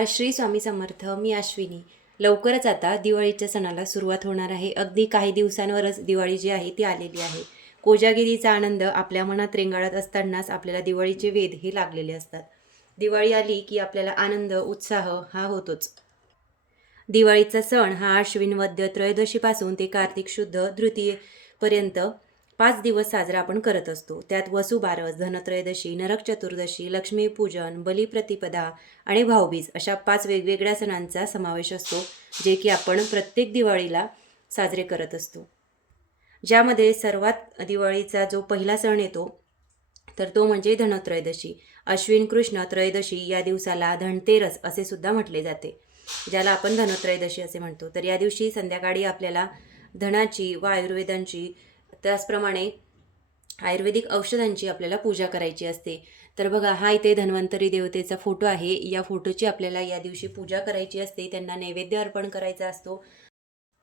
नमस्कार श्री स्वामी समर्थ मी अश्विनी. लवकरच आता दिवाळीच्या सणाला सुरुवात होणार आहे. अगदी काही दिवसांवरच दिवाळी जी आहे ती आलेली आहे. कोजागिरीचा आनंद आपल्या मनात रेंगाळत असतानाच आपल्याला दिवाळीचे वेध हे लागलेले असतात. दिवाळी आली की आपल्याला आनंद उत्साह हा होतोच. दिवाळीचा सण हा आश्विन वद्य त्रयोदशीपासून ते कार्तिक शुद्ध तृतीयेपर्यंत पाच दिवस साजरा आपण करत असतो. त्यात वसुबारस धनत्रयोदशी नरक चतुर्दशी लक्ष्मीपूजन बलिप्रतिपदा आणि भाऊबीज अशा पाच वेगवेगळ्या सणांचा समावेश असतो जे की आपण प्रत्येक दिवाळीला साजरे करत असतो. ज्यामध्ये सर्वात दिवाळीचा जो पहिला सण येतो तर तो म्हणजे धनत्रयोदशी. अश्विन कृष्ण त्रयोदशी या दिवसाला धनतेरस असे सुद्धा म्हटले जाते ज्याला आपण धनत्रयोदशी असे म्हणतो. तर या दिवशी संध्याकाळी आपल्याला धनाची व आयुर्वेदांची त्याचप्रमाणे आयुर्वेदिक औषधांची आपल्याला पूजा करायची असते. तर बघा हा इथे धन्वंतरी देवतेचा फोटो आहे. या फोटोची आपल्याला या दिवशी पूजा करायची असते. त्यांना नैवेद्य अर्पण करायचा असतो.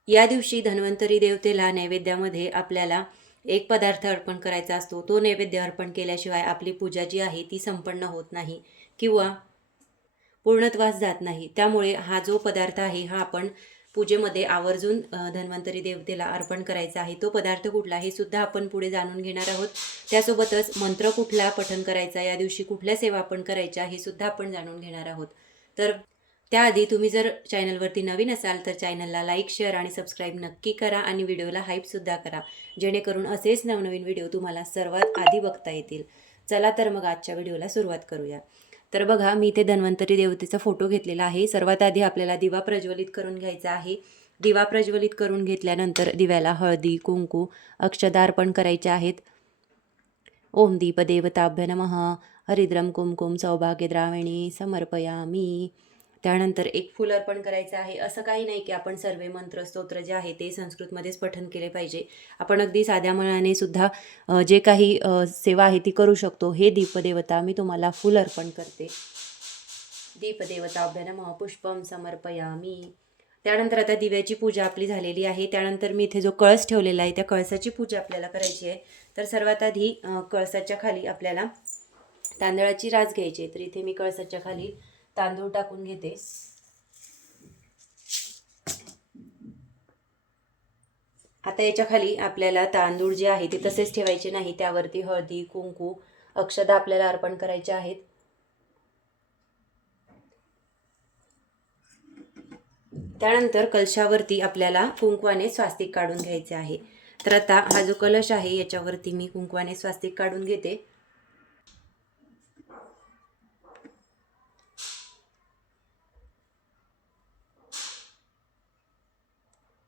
या दिवशी धन्वंतरी देवतेला नैवेद्यामध्ये आपल्याला एक पदार्थ अर्पण करायचा असतो. तो नैवेद्य अर्पण केल्याशिवाय आपली पूजा जी आहे ती संपन्न होत नाही किंवा पूर्णत्वास जात नाही. त्यामुळे हा जो पदार्थ आहे हा आपण पूजेमध्ये आवर्जून धन्वंतरी देवतेला अर्पण करायचा आहे. तो पदार्थ कुठला हे सुद्धा आपण पुढे जाणून घेणार आहोत. त्यासोबतच मंत्र कुठला पठन करायचा या दिवशी कुठल्या सेवा आपण करायच्या हे सुद्धा आपण जाणून घेणार आहोत. तर त्याआधी तुम्ही जर चॅनलवरती नवीन असाल तर चॅनलला लाईक शेअर आणि सबस्क्राईब नक्की करा आणि व्हिडिओला हाईपसुद्धा करा. जेणेकरून असेच नवनवीन व्हिडिओ तुम्हाला सर्वात आधी बघता येतील. चला तर मग आजच्या व्हिडिओला सुरुवात करूया. तर बघा मी इथे धन्वंतरी देवतेचा फोटो घेतलेला आहे. सर्वात आधी आपल्याला दिवा प्रज्वलित करून घ्यायचा आहे. दिवा प्रज्वलित करून घेतल्यानंतर दिव्याला हळदी कुंकू अक्षदा अर्पण करायचे आहेत. ओम दीप देवताभ्य नमः. हरिद्रम कुमकुम सौभाग्यद्रावणी समर्पयामी. त्यानंतर एक फूल अर्पण करायचं आहे. असं काही नाही की आपण सर्व मंत्र स्तोत्र जे आहे ते संस्कृतमध्येच पठन केले पाहिजे. आपण अगदी साध्या मनाने सुद्धा जे काही सेवा आहे ती करू शकतो. हे दीपदेवता मी तुम्हाला फूल अर्पण करते. दीपदेवता अभ्यानम पुष्पम समर्पयामी. त्यानंतर आता दिव्याची पूजा आपली झालेली आहे. त्यानंतर मी इथे जो कळस ठेवलेला आहे त्या कळसाची पूजा आपल्याला करायची आहे. तर सर्वात आधी कळसाच्या खाली आपल्याला तांदळाची रास घ्यायची आहे. तर इथे मी कळसाच्या खाली तांदूळ टाकून घेते. आता याच्या खाली आपल्याला तांदूळ जे आहे ते तसेच ठेवायचे नाही. त्यावरती हळदी कुंकू अक्षदा आपल्याला अर्पण करायचे आहेत. त्यानंतर कलशावरती आपल्याला कुंकवाने स्वास्तिक काढून घ्यायचे आहे. तर आता हा जो कलश आहे याच्यावरती मी कुंकवाने स्वास्तिक काढून घेते.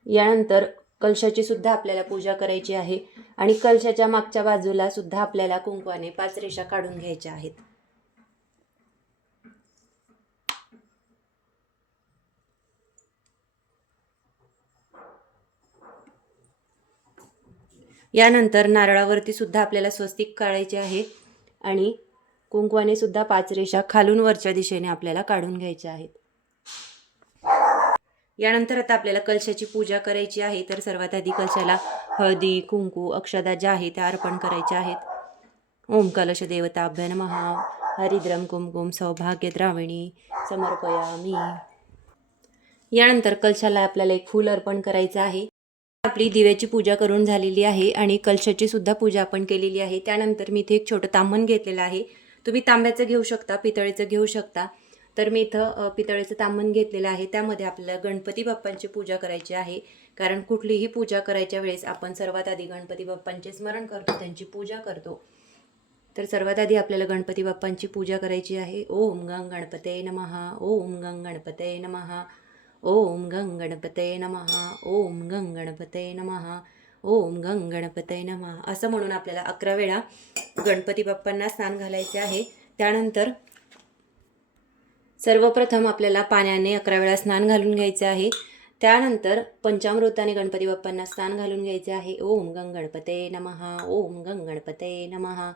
यानंतर कलशाची सुद्धा आपल्याला पूजा करायची आहे आणि कलशाच्या मागच्या बाजूला सुद्धा आपल्याला कुंकवाने पाच रेषा काढून घ्यायच्या आहेत. यानंतर नारळावरती सुद्धा आपल्याला स्वस्तिक काढायचे आहे आणि कुंकवाने सुद्धा पाच रेषा खालून वरच्या दिशेने आपल्याला काढून घ्यायच्या आहेत. यानंतर आता आपल्याला कलशाची पूजा करायची आहे तर सर्वात आधी कलशाला हळदी कुंकू अक्षदा ज्या आहेत त्या अर्पण करायच्या आहेत. ओम कलश देवताभ्य महा हरिद्रम कुमकुम सौभाग्य द्रावणी. समर्पयामी. यानंतर कलशाला आपल्याला एक फूल अर्पण करायचं आहे. आपली दिव्याची पूजा करून झालेली आहे आणि कलशाची सुद्धा पूजा आपण केलेली आहे. त्यानंतर मी इथे एक छोटं तांबण घेतलेलं आहे. तुम्ही तांब्याचं घेऊ शकता पितळेचं घेऊ शकता. तर मी इथं पितळेचं तांबण घेतलेलं आहे. त्यामध्ये आपल्याला गणपती बाप्पांची पूजा करायची आहे. कारण कुठलीही पूजा करायच्या वेळेस आपण सर्वात आधी गणपती बाप्पांचे स्मरण करतो त्यांची पूजा करतो. तर सर्वात आधी आपल्याला गणपती बाप्पांची पूजा करायची आहे. ओम गंग गणपते नमहा ओम गंग गणपते नमहा ओम गंग गणपते नमहा ओम गंग गणपते नमहा ओम गंग गणपते नमः. असं म्हणून आपल्याला अकरा वेळा गणपती बाप्पांना स्नान घालायचे आहे. त्यानंतर सर्वप्रथम आपल्याला पाण्याने अकरा वेळा स्नान घालून घ्यायचे आहे. त्यानंतर पंचामृताने गणपती बाप्पांना स्नान घालून घ्यायचे आहे. ओम गंग गणपते नमः ओम गंग गणपते नमः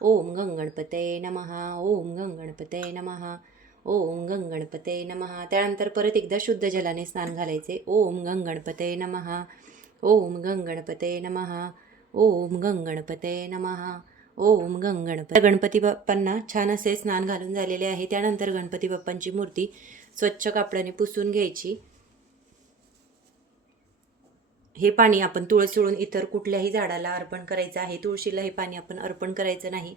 ओम गंग गणपते नमः ओम गंग गणपते नमः ओम गंग गणपते नमः. त्यानंतर परत एकदा शुद्ध जलाने स्नान घालायचे. ओम गंग गणपते नमः ओम गंग गणपते नमः ओम गंग गणपते नमः. हो, हो, ओम गंगणपती गणपती. गणपती बाप्पांना छान असे स्नान घालून झालेले आहे. त्यानंतर गणपती बाप्पांची मूर्ती स्वच्छ कापडाने पुसून घ्यायची. हे पाणी आपण तुळस सोडून इतर कुठल्याही झाडाला अर्पण करायचं आहे. तुळशीला हे पाणी आपण अर्पण करायचं नाही.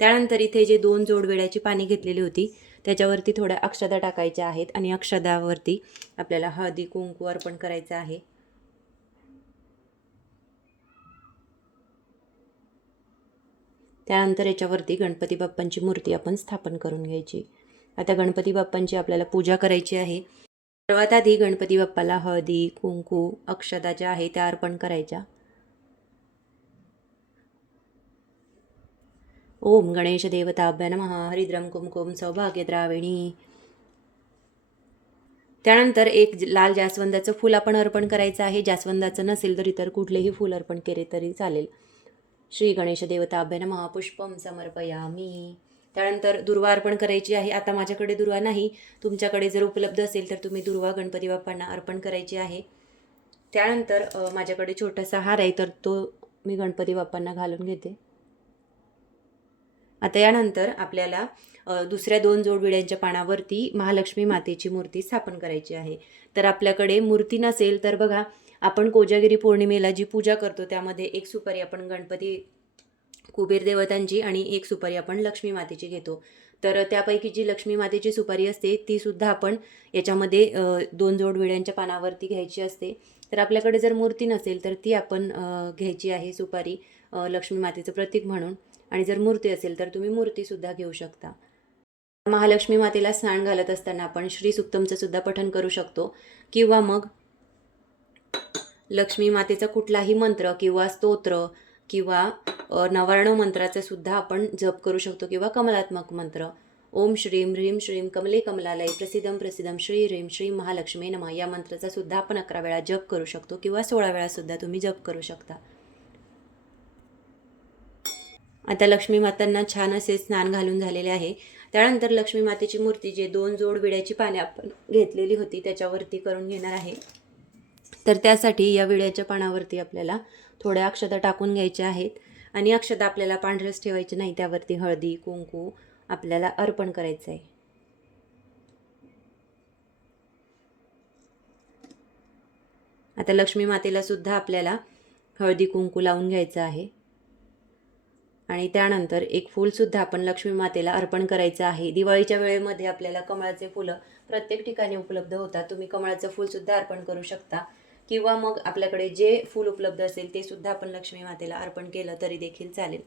त्यानंतर इथे जे दोन जोडवेड्याची पाणी घेतलेली होती त्याच्यावरती थोड्या अक्षदा टाकायच्या आहेत आणि अक्षदावरती आपल्याला हळदी कुंकू अर्पण करायचं आहे. त्यानंतर याच्यावरती गणपती बाप्पांची मूर्ती आपण स्थापन करून घ्यायची. आता गणपती बाप्पांची आपल्याला पूजा करायची आहे. सर्वात आधी गणपती बाप्पाला हळदी कुंकू अक्षदा ज्या आहे त्या अर्पण करायच्या. ओम गणेश देवताभ्य नमः. हरिद्रम कुमकुम सौभाग्यद्राविणी त्यानंतर एक लाल जास्वंदाचं फूल आपण अर्पण करायचं आहे. जास्वंदाचं नसेल तर इतर कुठलेही फूल अर्पण केले तरी चालेल. श्री गणेश देवताभ्य नमः पुष्पम समर्पयामी. त्यानंतर दुर्वा अर्पण करायची आहे. आता माझ्याकडे दुर्वा नाही. तुमच्याकडे जर उपलब्ध असेल तर तुम्ही दुर्वा गणपती बाप्पांना अर्पण करायची आहे. त्यानंतर माझ्याकडे छोटासा हार आहे तर तो मी गणपती बाप्पांना घालून घेते. आता यानंतर आपल्याला दुसऱ्या दोन जोडविड्यांच्या पानावरती महालक्ष्मी मातेची मूर्ती स्थापन करायची आहे. तर आपल्याकडे मूर्ती नसेल तर बघा आपण कोजागिरी पौर्णिमेला जी पूजा करतो त्यामध्ये एक सुपारी आपण गणपती कुबेर देवतांची आणि एक सुपारी आपण लक्ष्मी मातेची घेतो. तर त्यापैकी जी लक्ष्मी मातेची सुपारी असते ती सुद्धा आपण याच्यामध्ये दोन जोड विड्यांच्या पानावरती घ्यायची असते. तर आपल्याकडे जर मूर्ती नसेल तर ती आपण घ्यायची आहे सुपारी लक्ष्मी मातेचं प्रतीक म्हणून. आणि जर मूर्ती असेल तर तुम्ही मूर्तीसुद्धा घेऊ शकता. महालक्ष्मी मातेला स्नान घालत असताना आपण श्री सुक्तमचं सुद्धा पठन करू शकतो. किंवा मग लक्ष्मी मातेचा कुठलाही मंत्र किंवा स्तोत्र किंवा नवर्ण मंत्राचा सुद्धा आपण जप करू शकतो किंवा कमलात्मक मंत्र. ओम श्रीम ह्रीम श्रीम कमले कमलालय प्रसिद्धम प्रसिद्धम श्री ह्रीम श्री महालक्ष्मी नमः या मंत्राचा सुद्धा आपण अकरा वेळा जप करू शकतो किंवा सोळा वेळा सुद्धा तुम्ही जप करू शकता. आता लक्ष्मी मातांना छान असे स्नान घालून झालेले आहे. त्यानंतर लक्ष्मी मातेची मूर्ती जे दोन जोड विड्याची पाने आपण घेतलेली होती त्याच्यावरती करून घेणार आहे. तर त्यासाठी या विड्याच्या पानावरती आपल्याला थोड्या अक्षता टाकून घ्यायच्या आहेत. आणि अक्षता आपल्याला पांढरस ठेवायची नाही त्यावरती हळदी कुंकू आपल्याला अर्पण करायचं आहे. आता लक्ष्मी मातेला सुद्धा आपल्याला हळदी कुंकू लावून घ्यायचं आहे. आणि त्यानंतर एक फूलसुद्धा आपण लक्ष्मी मातेला अर्पण करायचं आहे. दिवाळीच्या वेळेमध्ये आपल्याला कमळाचे फुलं प्रत्येक ठिकाणी उपलब्ध होतात. तुम्ही कमळाचं फूलसुद्धा अर्पण करू शकता. किंवा मग आपल्याकडे जे फूल उपलब्ध असेल ते सुद्धा आपण लक्ष्मी मातेला अर्पण केलं तरी देखील चालेल.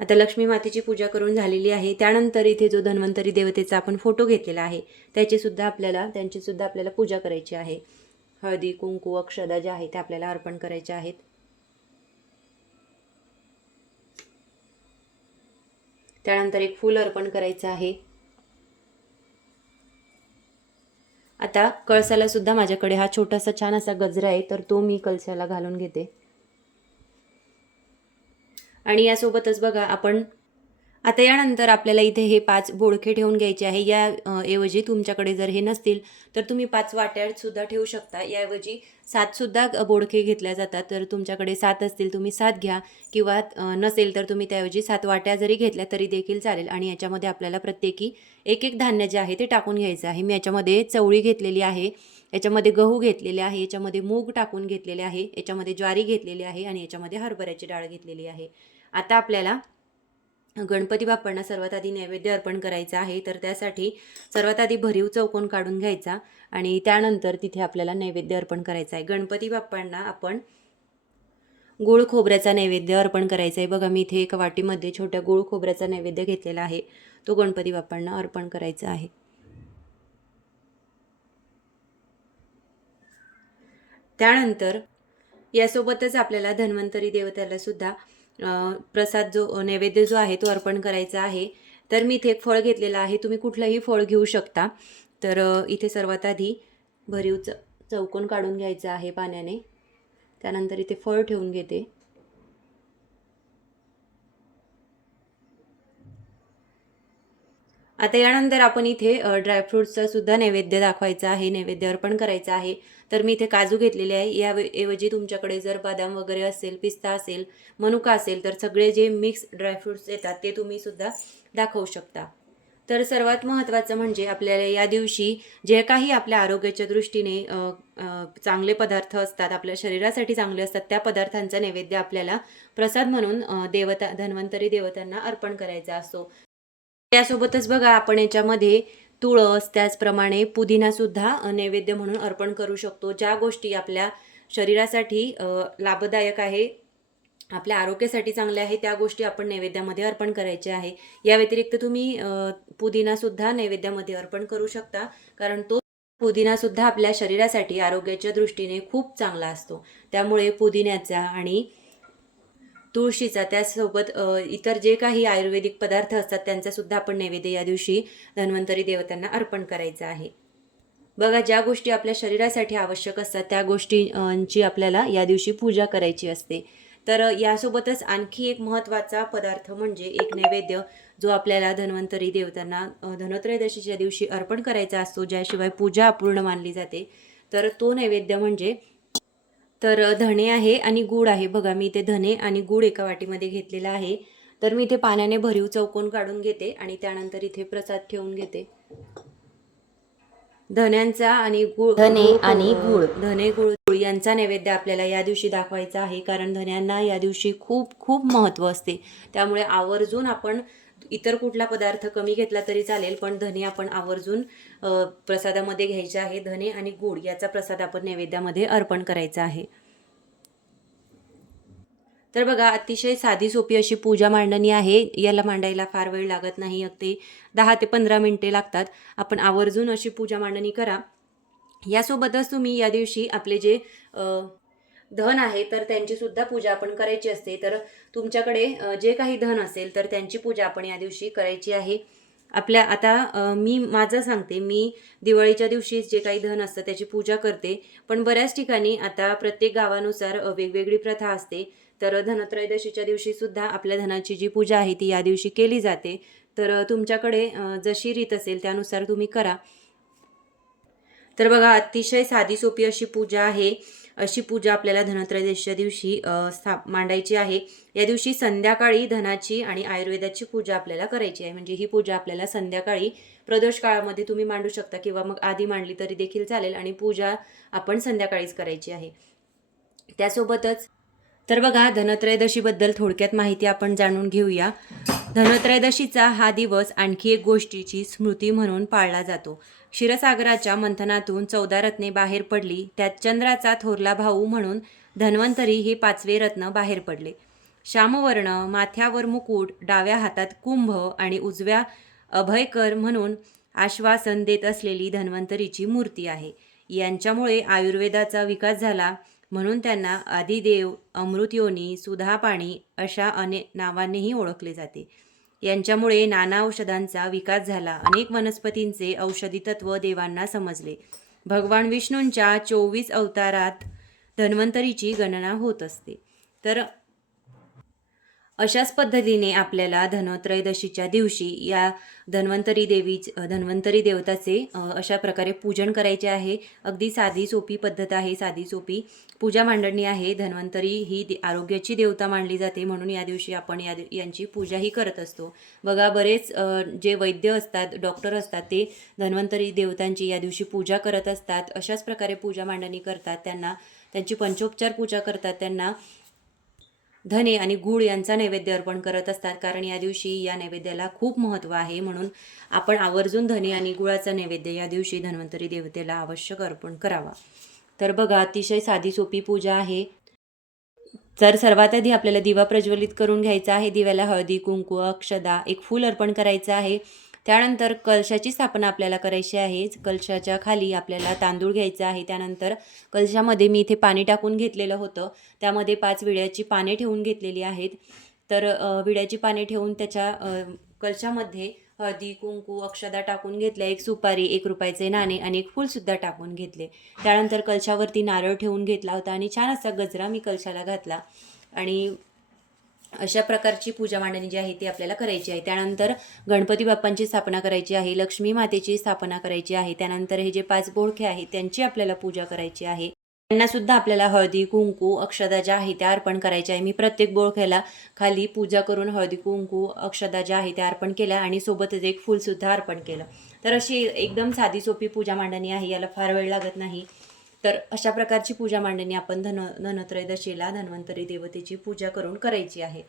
आता लक्ष्मी मातेची पूजा करून झालेली आहे. त्यानंतर इथे जो धन्वंतरी देवतेचा आपण फोटो घेतलेला आहे त्याची सुद्धा आपल्याला त्यांची सुद्धा आपल्याला पूजा करायची आहे. हळदी कुंकू अक्षदा ज्या आहेत त्या आपल्याला अर्पण करायच्या आहेत. त्यानंतर एक फूल अर्पण करायचं आहे. आता कळसाला सुद्धा माझ्याकडे हा छोटासा छान असा गजरा आहे तर तो मी कळसाला घालून घेते. आणि यासोबतच बघा आपण आता यानंतर आपल्याला इथे हे पाच बोडखे ठेवून घ्यायचे आहे. या ऐवजी तुमच्याकडे जर हे नसतील तर तुम्ही पाच वाट्यासुद्धा ठेवू शकता. याऐवजी सातसुद्धा बोडखे घेतल्या जातात. तर तुमच्याकडे सात असतील तुम्ही सात घ्या. किंवा नसेल तर तुम्ही त्याऐवजी सात वाट्या जरी घेतल्या तरी देखील चालेल. आणि याच्यामध्ये आपल्याला प्रत्येकी एक एक धान्य जे आहे ते टाकून घ्यायचं आहे. मी याच्यामध्ये चवळी घेतलेली आहे. याच्यामध्ये गहू घेतलेले आहे. याच्यामध्ये मूग टाकून घेतलेले आहे. याच्यामध्ये ज्वारी घेतलेली आहे. आणि याच्यामध्ये हरभऱ्याची डाळ घेतलेली आहे. आता आपल्याला गणपती बाप्पांना सर्वात आधी नैवेद्य अर्पण करायचा आहे तर त्यासाठी सर्वात आधी भरीव चौकोन काढून घ्यायचा आणि त्यानंतर तिथे आपल्याला नैवेद्य अर्पण करायचा आहे. गणपती बाप्पांना आपण गुळ खोबऱ्याचा नैवेद्य अर्पण करायचा आहे. बघा मी इथे एका वाटीमध्ये छोट्या गुळ खोबऱ्याचा नैवेद्य घेतलेला आहे. तो गणपती बाप्पांना अर्पण करायचा आहे. त्यानंतर यासोबतच आपल्याला धन्वंतरी देवतेला सुद्धा प्रसाद जो नैवेद्य जो आहे तो अर्पण करायचा आहे. तर मी इथे एक फळ घेतलेलं आहे. तुम्ही कुठलंही फळ घेऊ शकता. तर इथे सर्वात आधी भरीव च चौकोन काढून घ्यायचं आहे पाण्याने. त्यानंतर इथे फळ ठेवून घेते. आता यानंतर आपण इथे अ, ड्रायफ्रूट्सचा सुद्धा नैवेद्य दाखवायचा आहे नैवेद्य अर्पण करायचं आहे. तर मी इथे काजू घेतलेले आहे. या ऐवजी तुमच्याकडे जर बदाम वगैरे असेल पिस्ता असेल मनुका असेल तर सगळे जे मिक्स ड्रायफ्रूट्स येतात ते तुम्ही सुद्धा दाखवू शकता. तर सर्वात महत्त्वाचं म्हणजे आपल्याला या दिवशी जे काही आपल्या आरोग्याच्या दृष्टीने चांगले पदार्थ असतात आपल्या शरीरासाठी चांगले असतात त्या पदार्थांचा नैवेद्य आपल्याला प्रसाद म्हणून देवता धन्वंतरी देवतांना अर्पण करायचा असतो. त्यासोबतच बघा आपण याच्यामध्ये तुळस त्याचप्रमाणे पुदिनासुद्धा नैवेद्य म्हणून अर्पण करू शकतो. ज्या गोष्टी आपल्या शरीरासाठी लाभदायक आहे आपल्या आरोग्यासाठी चांगल्या आहे त्या गोष्टी आपण नैवेद्यामध्ये अर्पण करायचे आहे. या व्यतिरिक्त तुम्ही पुदिनासुद्धा नैवेद्यामध्ये अर्पण करू शकता कारण तो पुदिनासुद्धा आपल्या शरीरासाठी आरोग्याच्या दृष्टीने खूप चांगला असतो. त्यामुळे पुदिन्याचा आणि तुळशीचा त्याचसोबत इतर जे काही आयुर्वेदिक पदार्थ असतात त्यांचासुद्धा आपण नैवेद्य या दिवशी धन्वंतरी देवतांना अर्पण करायचं आहे. बघा ज्या गोष्टी आपल्या शरीरासाठी आवश्यक असतात त्या गोष्टींची आपल्याला या दिवशी पूजा करायची असते. तर यासोबतच आणखी एक महत्त्वाचा पदार्थ म्हणजे एक नैवेद्य जो आपल्याला धन्वंतरी देवतांना अ, धनत्रयोदशीच्या दिवशी अर्पण करायचा असतो ज्याशिवाय पूजा अपूर्ण मानली जाते. तर तो नैवेद्य म्हणजे तर धणे आहे आणि गूळ आहे. बघा मी इथे धणे आणि गूळ एका वाटीमध्ये घेतलेला आहे. तर मी इथे पाण्याने भरीव चौकोन काढून घेते आणि त्यानंतर इथे प्रसाद ठेवून घेते. धन्यांचा आणि गुळ धने आणि गूळ. धने गुळ गुळ यांचा नैवेद्य आपल्याला या दिवशी दाखवायचा आहे. कारण धन्यांना या दिवशी खूप खूप महत्त्व असते. त्यामुळे आवर्जून आपण इतर कुठला पदार्थ कमी घेतला तरी चालेल पण धने आपण आवर्जून प्रसादामध्ये घ्यायचे आहे. धने आणि गूळ याचा प्रसाद आपण नैवेद्यामध्ये अर्पण करायचा आहे. तर बघा अतिशय साधी सोपी अशी पूजा मांडणी आहे. याला मांडायला फार वेळ लागत नाही अगदी दहा ते पंधरा मिनटे लागतात. आपण आवर्जून अशी पूजा मांडणी करा. यासोबतच तुम्ही या दिवशी आपले जे धन आहे तर त्यांची सुद्धा पूजा आपण करायची असते. तर तुमच्याकडे जे काही धन असेल तर त्यांची पूजा आपण या दिवशी करायची आहे. आपल्या आता मी माझं सांगते. मी दिवाळीच्या दिवशी जे काही धन असतं त्याची पूजा करते. पण बऱ्याच ठिकाणी आता प्रत्येक गावानुसार वेगवेगळी प्रथा असते. तर धनत्रयोदशीच्या दिवशी सुद्धा आपल्या धनाची जी पूजा आहे ती या दिवशी केली जाते. तर तुमच्याकडे जशी रीत असेल त्यानुसार तुम्ही करा. तर बघा अतिशय साधी सोपी अशी पूजा आहे. अशी पूजा आपल्याला धनत्रयोदशीच्या दिवशी स्थाप स्था मांडायची आहे. या दिवशी संध्याकाळी धनाची आणि आयुर्वेदाची पूजा आपल्याला करायची आहे. म्हणजे ही पूजा आपल्याला संध्याकाळी प्रदोष काळामध्ये तुम्ही मांडू शकता किंवा मग आधी मांडली तरी देखील चालेल आणि पूजा आपण संध्याकाळीच करायची आहे. त्यासोबतच तर बघा धनत्रयोदशीबद्दल थोडक्यात माहिती आपण जाणून घेऊया. धनत्रयोदशीचा हा दिवस आणखी एक गोष्टीची स्मृती म्हणून पाळला जातो. क्षीरसागराच्या मंथनातून चौदा रत्ने बाहेर पडली त्यात चंद्राचा थोरला भाऊ म्हणून धन्वंतरी हे पाचवे रत्न बाहेर पडले. श्यामवर्ण माथ्यावर मुकुट डाव्या हातात कुंभ आणि उजव्या अभयकर म्हणून आश्वासन देत असलेली धन्वंतरीची मूर्ती आहे. यांच्यामुळे आयुर्वेदाचा विकास झाला म्हणून त्यांना आदिदेव अमृतयोनी सुधापाणी अशा अनेक नावांनीही ओळखले जाते. यांच्यामुळे नाना औषधांचा विकास झाला. अनेक वनस्पतींचे औषधी तत्व देवांना समजले. भगवान विष्णूंच्या चोवीस अवतारात धन्वंतरीची गणना होत असते. तर अशाच पद्धतीने आपल्याला धनत्रयोदशीच्या दिवशी या धन्वंतरी देवी धन्वंतरी देवताचे अशा प्रकारे पूजन करायचे आहे. अगदी साधी सोपी पद्धत आहे. साधी सोपी पूजा मांडणी आहे. धन्वंतरी ही दे- आरोग्याची देवता मानली जाते. म्हणून या दिवशी आपण या यांची पूजाही करत असतो. बघा बरेच जे वैद्य असतात डॉक्टर असतात ते धन्वंतरी देवतांची या दिवशी पूजा करत असतात. अशाच प्रकारे पूजा मांडणी करतात. त्यांना त्यांची पंचोपचार पूजा करतात. त्यांना धने आणि गूळ यांचा नैवेद्य अर्पण करत असतात. कारण या दिवशी या नैवेद्याला खूप महत्त्व आहे. म्हणून आपण आवर्जून धने आणि गुळाचा नैवेद्य या दिवशी धन्वंतरी देवतेला आवश्यक अर्पण करावा. तर बघा अतिशय साधी सोपी पूजा आहे. तर सर्वात आधी आपल्याला दिवा प्रज्वलित करून घ्यायचा आहे. दिव्याला हळदी कुंकू अक्षदा एक फूल अर्पण करायचं आहे. त्यानंतर कलशाची स्थापना आपल्याला करायची आहे. कलशाच्या खाली आपल्याला तांदूळ घ्यायचा आहे. त्यानंतर कलशामध्ये मी इथे पाणी टाकून घेतलेलं होतं. त्यामध्ये पाच विड्याची पाने ठेवून घेतलेली आहेत. तर विड्याची पाने ठेवून त्याच्या कलशामध्ये हळदी कुंकू अक्षदा टाकून घेतल्या. एक सुपारी एक रुपयाचे नाणे आणि एक फूलसुद्धा टाकून घेतले. त्यानंतर कलशावरती नारळ ठेवून घेतला होता आणि छान असा गजरा मी कलशाला घातला. आणि अशा प्रकारची पूजा मांडणी जी आहे ती आपल्याला करायची आहे. त्यानंतर गणपती बाप्पांची स्थापना करायची आहे लक्ष्मी मातेची स्थापना करायची आहे त्यानंतर हे जे पाच बोडखे आहेत त्यांची आपल्याला पूजा करायची आहे. त्यांना सुद्धा आपल्याला हळदी कुंकू अक्षदा ज्या आहे त्या अर्पण करायच्या आहे. मी प्रत्येक बोळख्याला खाली पूजा करून हळदी कुंकू अक्षदा ज्या आहे त्या अर्पण केल्या आणि सोबतच एक फुलसुद्धा अर्पण केलं. तर अशी एकदम साधी सोपी पूजा मांडणी आहे. याला फार वेळ लागत नाही. तर अशा प्रकारची पूजा मांडणी आपण धन धनत्रयोदशीला धन्वंतरी देवतेची पूजा करून करायची आहे.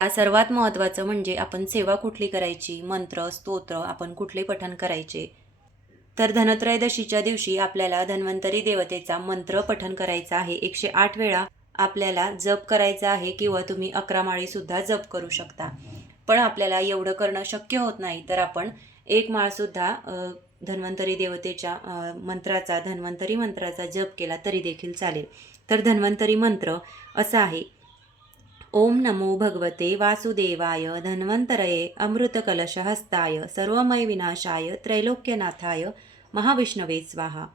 हा सर्वात महत्त्वाचं म्हणजे आपण सेवा कुठली करायची? मंत्र स्तोत्र आपण कुठले पठण करायचे? तर धनत्रयोदशीच्या दिवशी आपल्याला धन्वंतरी देवतेचा मंत्र पठण करायचा आहे. एकशे आठ वेळा आपल्याला जप करायचा आहे किंवा तुम्ही अकरा माळीसुद्धा जप करू शकता. पण आपल्याला एवढं करणं शक्य होत नाही तर आपण एक माळसुद्धा धन्वंतरी देवतेच्या मंत्राचा धन्वंतरी मंत्राचा जप केला तरी देखील चालेल. तर धन्वंतरी मंत्र असा आहे. ओम नमो भगवते वासुदेवाय धन्वंतरये अमृतकलशहस्ताय सर्वमय विनाशाय त्रैलोक्यनाथाय महाविष्णवे स्वाहा.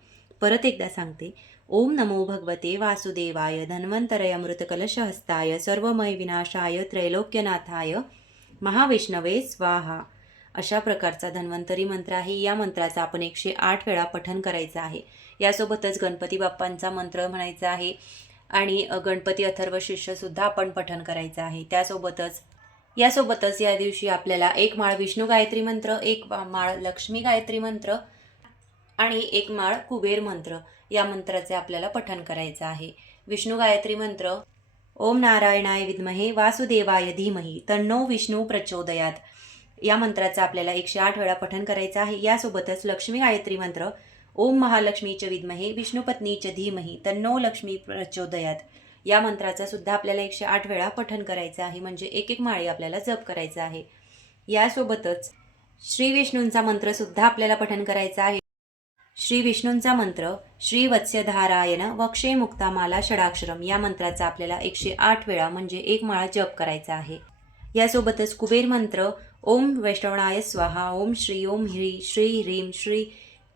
परत एकदा सांगते. ओम नमो भगवते वासुदेवाय धन्वंतरय अमृतकलशहस्ताय सर्वमय विनाशाय त्रैलोक्यनाथाय महाविष्णवे स्वाहा. अशा प्रकारचा धन्वंतरी मंत्र आहे. या मंत्राचा आपण एकशे आठ वेळा पठन करायचं आहे. यासोबतच गणपती बाप्पांचा मंत्र म्हणायचा आहे आणि गणपती अथर्व शिष्यसुद्धा आपण पठन करायचं आहे. त्यासोबतच यासोबतच या दिवशी आपल्याला एक माळ विष्णू गायत्री मंत्र एक मा- माळ लक्ष्मी गायत्री मंत्र आणि एक माळ कुबेर मंत्र या मंत्राचे आपल्याला पठन करायचं आहे. विष्णू गायत्री मंत्र ओम नारायणाय विद्महे वासुदेवाय धीमही तन्नो विष्णू प्रचोदयात. या मंत्राचं आपल्याला एकशे आठ वेळा पठण करायचं आहे. यासोबतच लक्ष्मी गायत्री मंत्र ओम महालक्ष्मीचे विद्महे विष्णुपत्नीचे धीमही तन्नो लक्ष्मी प्रचोदयात. या मंत्राचा सुद्धा आपल्याला एकशे आठ वेळा पठण करायचं आहे. म्हणजे एक एक माळी आपल्याला जप करायचं आहे. यासोबतच श्री विष्णूंचा मंत्र सुद्धा आपल्याला पठण करायचा आहे. श्री विष्णूंचा मंत्र श्री वत्स्यधारायण वक्षे मुक्तामाला षडाक्षरम या मंत्राचा आपल्याला एकशे आठ वेळा म्हणजे एक माळा जप करायचा आहे. यासोबतच कुबेर मंत्र ओम वैष्णवणाय स्वाहा ओम श्री ओम ह्री श्री ह्रीम श्री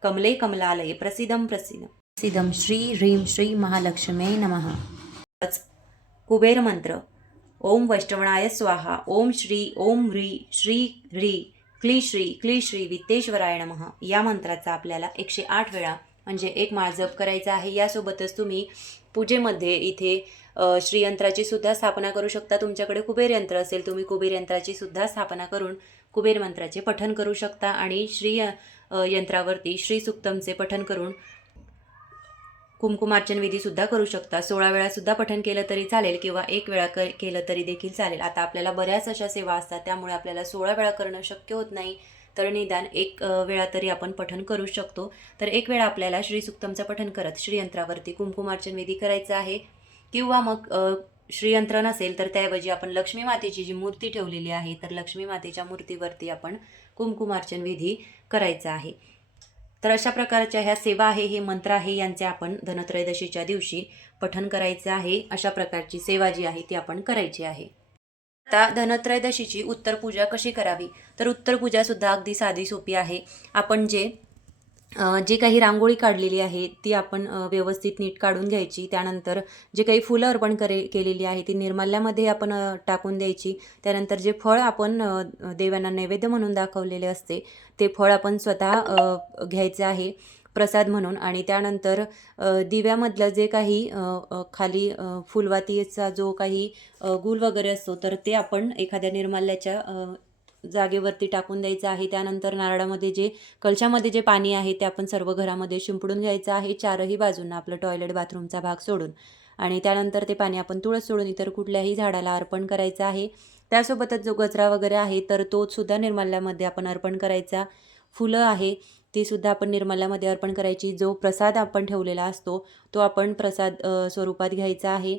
कमले कमलालय प्रसिद्धम प्रसिद्ध। प्रसिद्धम श्री ह्रीम श्री महालक्ष्मी नमः। कुबेर मंत्र ओम वैष्णवणाय स्वाहा ओम श्री ओम ह्री श्री ह्री क्ली श्री क्ली श्री वित्तेश्वराय नमः। या मंत्राचा आपल्याला एकशे आठ वेळा म्हणजे एक माळ जप करायचा आहे. यासोबतच तुम्ही पूजेमध्ये इथे श्रीयंत्राची सुद्धा स्थापना करू शकता. तुमच्याकडे कुबेर यंत्र असेल तुम्ही कुबेर यंत्राची सुद्धा स्थापना करून कुबेर मंत्राचे पठन करू शकता आणि श्री यंत्रावरती श्री सुक्तमचे करून कुंकुमार्चन विधीसुद्धा करू शकता. सोळा वेळासुद्धा पठन केलं तरी चालेल किंवा एक वेळा क केलं तरी देखील चालेल. आता आपल्याला बऱ्याच अशा सेवा असतात त्यामुळे आपल्याला सोळा वेळा करणं शक्य होत नाही. तर निदान एक वेळा तरी आपण पठन करू शकतो. तर एक वेळा आपल्याला श्री सुक्तमचं करत श्रीयंत्रावरती कुंकुमार्चन विधी करायचं आहे. किंवा मग श्रीयंत्र नसेल तर त्याऐवजी आपण लक्ष्मी मातेची जी मूर्ती ठेवलेली आहे तर लक्ष्मी मातेच्या मूर्तीवरती आपण कुमकुमार्चन विधी करायचा आहे. तर अशा प्रकारच्या ह्या सेवा आहे हे मंत्र आहे यांचे आपण धनत्रयोदशीच्या दिवशी पठन करायचे आहे. अशा प्रकारची सेवा जी आहे ती आपण करायची आहे. आता धनत्रयोदशीची उत्तर पूजा कशी करावी? तर उत्तर पूजा सुद्धा अगदी साधी सोपी आहे. आपण जे जे काही रांगोळी काढलेली आहे ती आपण व्यवस्थित नीट काढून घ्यायची. त्यानंतर जे काही फुलं अर्पण करे केलेली आहे ती निर्माल्यामध्ये आपण टाकून द्यायची. त्यानंतर जे फळ आपण देव्यांना देवांना नैवेद्य म्हणून दाखवलेले असते ते फळ आपण स्वतः घ्यायचं आहे प्रसाद म्हणून. आणि त्यानंतर दिव्यामधलं जे काही खाली फुलवातीचा जो काही गुल वगैरे असतो तर ते आपण एखाद्या निर्माल्याच्या जागेवरती टाकून द्यायचं आहे. त्यानंतर नारळामध्ये जे कलशामध्ये जे पाणी आहे ते आपण सर्व घरामध्ये शिंपडून घ्यायचं आहे. चारही बाजूंना आपलं टॉयलेट बाथरूमचा भाग सोडून. आणि त्यानंतर ते पाणी आपण तुळस सोडून इतर कुठल्याही झाडाला अर्पण करायचं आहे. त्यासोबतच जो गजरा वगैरे आहे तर तो सुद्धा निर्माल्यामध्ये आपण अर्पण करायचा. फुलं आहे ती सुद्धा आपण निर्माल्यामध्ये अर्पण करायची. जो प्रसाद आपण ठेवलेला असतो तो आपण प्रसाद स्वरूपात घ्यायचा आहे.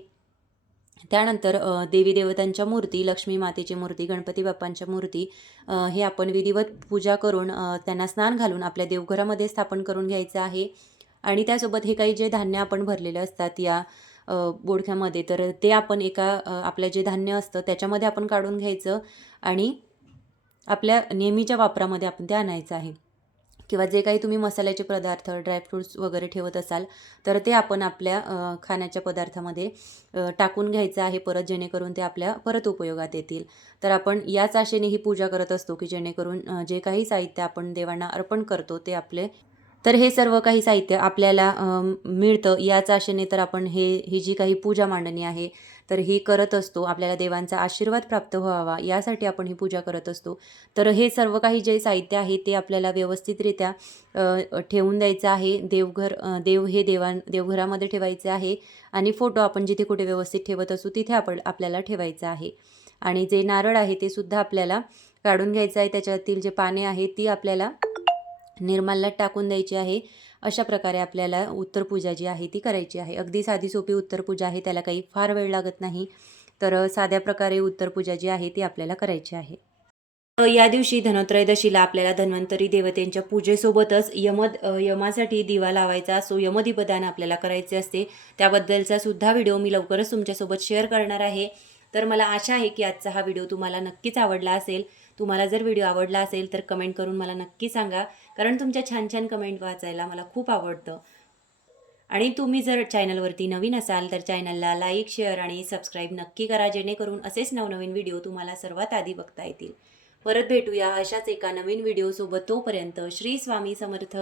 त्यानंतर देवी देवतांच्या मूर्ती लक्ष्मी मातेची मूर्ती गणपती बाप्पांच्या मूर्ती हे आपण विधिवत पूजा करून त्यांना स्नान घालून आपल्या देवघरामध्ये स्थापन करून घ्यायचं आहे. आणि त्यासोबत हे काही जे धान्य आपण भरलेले असतात या बोडख्यामध्ये तर ते आपण एका आपलं जे धान्य असतं त्याच्यामध्ये आपण काढून घ्यायचं आणि आपल्या नेहमीच्या वापरामध्ये आपण ते आणायचं आहे. किंवा जे काही तुम्ही मसाल्याचे पदार्थ ड्रायफ्रूट्स वगैरे ठेवत असाल तर ते आपण आपल्या खाण्याच्या पदार्थामध्ये टाकून घ्यायचं आहे परत जेणेकरून ते आपल्या परत उपयोगात येतील. तर आपण याच आशेने ही पूजा करत असतो की जेणेकरून जे काही साहित्य आपण देवांना अर्पण करतो ते आपले तर हे सर्व काही साहित्य आपल्याला मिळतं. याच आशेने तर आपण हे ही जी काही पूजा मांडणी आहे तर ही करत असतो आपल्याला देवांचा आशीर्वाद प्राप्त व्हावा यासाठी आपण ही पूजा करत असतो. तर हे सर्व काही जे साहित्य आहे ते आपल्याला व्यवस्थितरित्या ठेवून द्यायचं आहे. देवघर देव हे देवां देवघरामध्ये ठेवायचे आहे आणि फोटो आपण जिथे कुठे व्यवस्थित ठेवत असू तिथे आपण आपल्याला ठेवायचं आहे. आणि जे नारळ आहे ते सुद्धा आपल्याला काढून घ्यायचं आहे. त्याच्यातील जे पाने आहेत ती आपल्याला निर्माल्यात टाकून द्यायची आहे. अशा प्रकारे आपल्याला उत्तरपूजा जी आहे ती करायची आहे. अगदी साधी सोपी उत्तरपूजा आहे त्याला काही फार वेळ लागत नाही. तर साध्या प्रकारे उत्तरपूजा जी आहे ती आपल्याला करायची आहे. या दिवशी धनत्रयोदशीला आपल्याला धन्वंतरी देवतेंच्या पूजेसोबतच यम यमासाठी दिवा लावायचा असो यमदीपदान आपल्याला करायचे असते. त्याबद्दलचा सुद्धा व्हिडिओ मी लवकरच तुमच्यासोबत शेअर करणार आहे. तर मला आशा आहे की आजचा हा व्हिडिओ तुम्हाला नक्कीच आवडला असेल. तुम्हाला जर व्हिडिओ आवडला असेल तर कमेंट करून मला नक्की सांगा. कारण तुमच्या छान छान कमेंट वाचायला मला खूप आवडतं. आणि तुम्ही जर चॅनलवरती नवीन असाल तर चॅनलला लाईक शेअर आणि सबस्क्राईब नक्की करा जेणेकरून असेच नवनवीन व्हिडिओ तुम्हाला सर्वात आधी बघता येतील. परत भेटूया अशाच एका नवीन व्हिडिओसोबत. तोपर्यंत श्री स्वामी समर्थ.